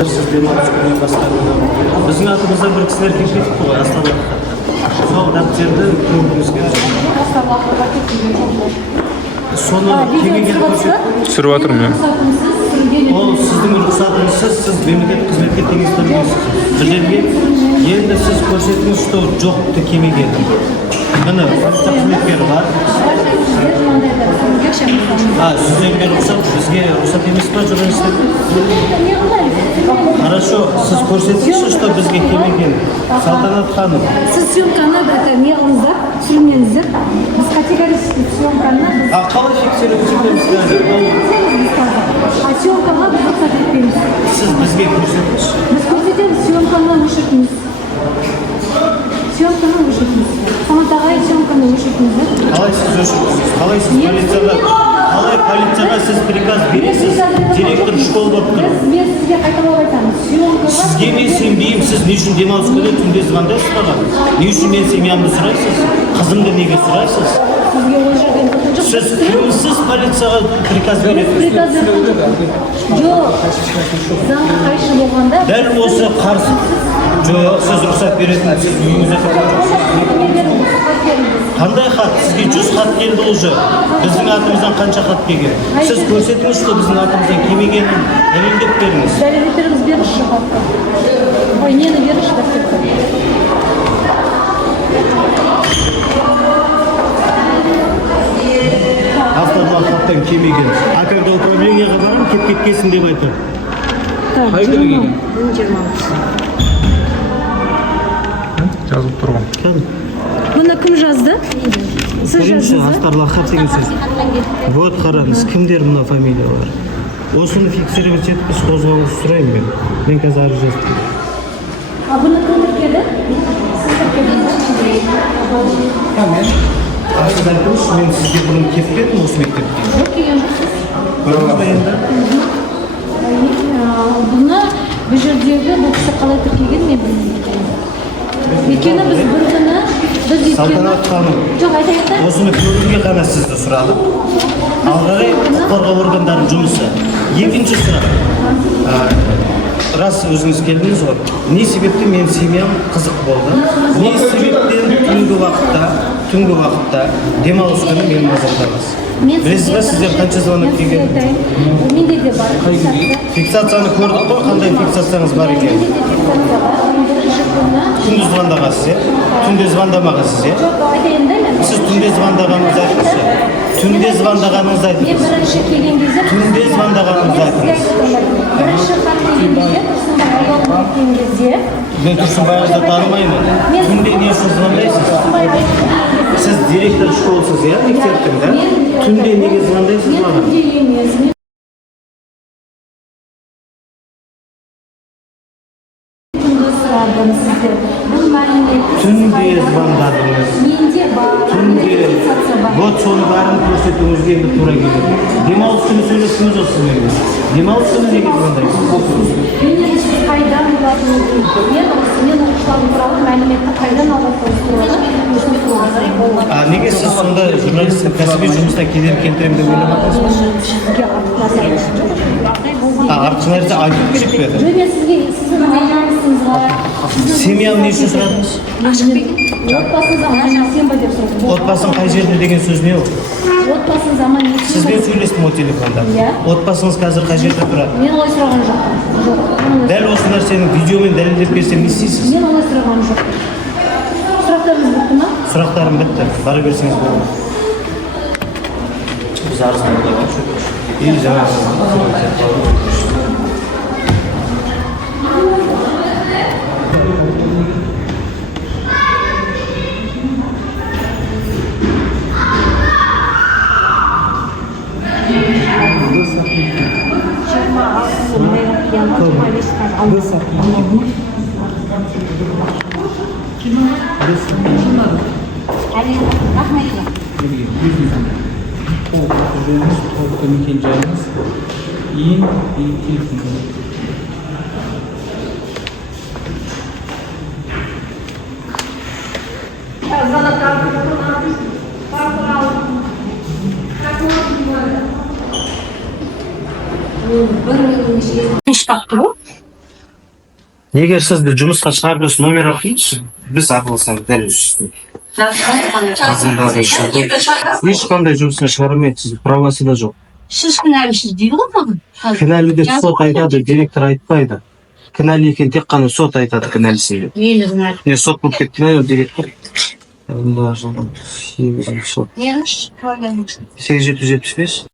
Siz demans күнінен бастап біздің атымызда бір кісілер келіп кетіпті ғой, Астанаға. Сол дәптерді көруіміз керек. Соны кемеге түсіріп жатырмын мен. Ол сіздің рұқсатыңызсыз, сіз мемлекеттік қызметке теңестірілмейсіз. Бұл жерге енді сіз көрсетіңіз, что жоқты кемеге. Міне, полиция қызметкері бар. Сіздерге рұқсат, бізге рұқсат емес па журналистер? Хорошо, сіз көрсетіңізші, что бізге келмеген. Салтанат ханым. Сіз съемканы не қылыңыздар, түсірмеңіздер. Біз категорически съемканы... Қалай фиксировать етеміз? Съемкаға біз рұқсат етпейміз. Сіз бізге көрсетіңізші. Біз көрсетеміз, съемканы өшіртіңіз. Съемканы өшіртіңіз. Самат ағай, съемканы өшіртіңіз. Қалай сіз өшіртіңіз? Қалай сіз полицияға сіз приказ бересіз? Директор школ болып тұр. Мен сізге қайталап айтамын. Сізге мен сенбеймін, сіз не үшін демалыс күні түнде звондайсыз маған? Не үшін мен семьямды сұрайсыз? Қызымды неге сұрайсыз? Сізге ол жерден қытын жоқ. Сіз кімсіз полицияға приказ бересіз? Приказ жоқ. Заңға қайшы болғанда... Дәл осы қарсы. Жоқ, сіз рұқсат беретін, сіз үйіңізде тұрған жоқсыз. Қандай хат? Сізге 100 хат келді уже. Біздің атымыздан қанша хат келген? Сіз көрсетіңіз, что біздің атымыздан келмегенін дәлелдеп беріңіз. Дәлелдеріңіз беріңізші хатты. Ой, нені беріңізші дәптерді. Авторлар хаттан келмеген. А когда управлениеға барам, кеп кеткесін деп айтыр. Қай күні келген? Жазылып тұрған. Бұны кім жазды? Сіз жаздыңыз ба? Авторлар хат деген сөз. Вот қараңыз, кімдер мына фамилиялар? Осыны фиксировать етіп, біз қозғалыс сұраймын мен. Мен қазір арыз жаздым. Бұны кім тіркеді? Сіз тіркедіңіз? Сіз айтыңызшы, мен сізге бұрын келіп кеттім осы мектепте. Жоқ келген жоқсыз. Көрдіңіз бе енді? Бұны бұл жердегі бұл кісі қалай тіркеген мен білмеймін. Өйткені біз бір күні Салтанат ханым, жоқ айтайын. осыны көруге ғана сізді сұрадық. Алғарай құқық қорғау органдарының жұмысы. Екінші сұрақ. Рас өзіңіз келдіңіз ғой. Не себепті мен семьям қызық болды? Не себептен түнгі уақытта демалыс күні мен назардамыз? Білесіз ба, сіздер қанша звонок келген? Менде де бар. Фиксацияны көрдік қой, қандай фиксацияңыз бар екен? Түнде звондағансыз, е? Түнде звондамағансыз, е? Жоқ, айтайын да мен. Сіз түнде звондағаныңызды айтыңызшы. Түнде звондағаныңызды Мен айтыңыз. бірінші келген кезде... Түнде звондағаныңызды айтыңыз. Бірінші хат келген кезде, Тұрсынбай айналып кеткен кезде... Мен Тұрсынбайыңызды танымаймын. Түнде не үшін звондайсыз? Сіз директор школсыз, е? Мектептің, да? Түнде неге звондайсыз Мен маған? түнде емес. Түнде звондадыңыз. Менде бар. Түнде. Вот соны бәрін көрсетуіңізге енді тура келеді. Демалыс күні сөйлестіңіз осы менімен. Демалыс күні неге звондайсыз? Мен сіз қайдан болатынын мен оқушыларым туралы мәліметті қайдан алатыныңыз туралы өзім сұрағым. Неге сіз сонда журналистің кәсіби жұмысына кедергі келтіремін деп ойламадыңыз ба? Сізге Артқы нәрсе айтып керек пе еді? мен сізге сіздің айланысыңызға Семьям не үшін сұрадыңыз? отбасыңыз аман есен ба деп сұрады. Отбасың қай жерде деген сөз не ол? Отбасыңыз аман есен ба? Сізбен сөйлестім ол телефонда. Отбасыңыз қазір қай жерде тұрады? Мен олай сұраған жоқпын. Дәл осы нәрсені видеомен дәлелдеп берсем не істейсіз? Мен олай сұраған жоқпын. Сұрақтарыңыз бітті ма? Сұрақтарым бітті. Бара берсеңіз болады. Біз арыздан да и жаңағы мекен-жайыңыз ең телефон. Iş baktı bu. Егер сізді жұмысқа шығарып жүрсе номер алыңызшы. Біз араласамыз дәл үстіне. Ешқандай жұмысына шығармайды, сіздің правосы да жоқ. Сіз кінәлісіз дейді ғой маған. Кінәлі деп сот айтады, директор айтпайды. Кінәлі екен тек қана сот айтады кінәлісі деп. Мені кінәлі. Не сот болып кеткен ай, ол директор. Алла жылым. 8 Неңіз? 875.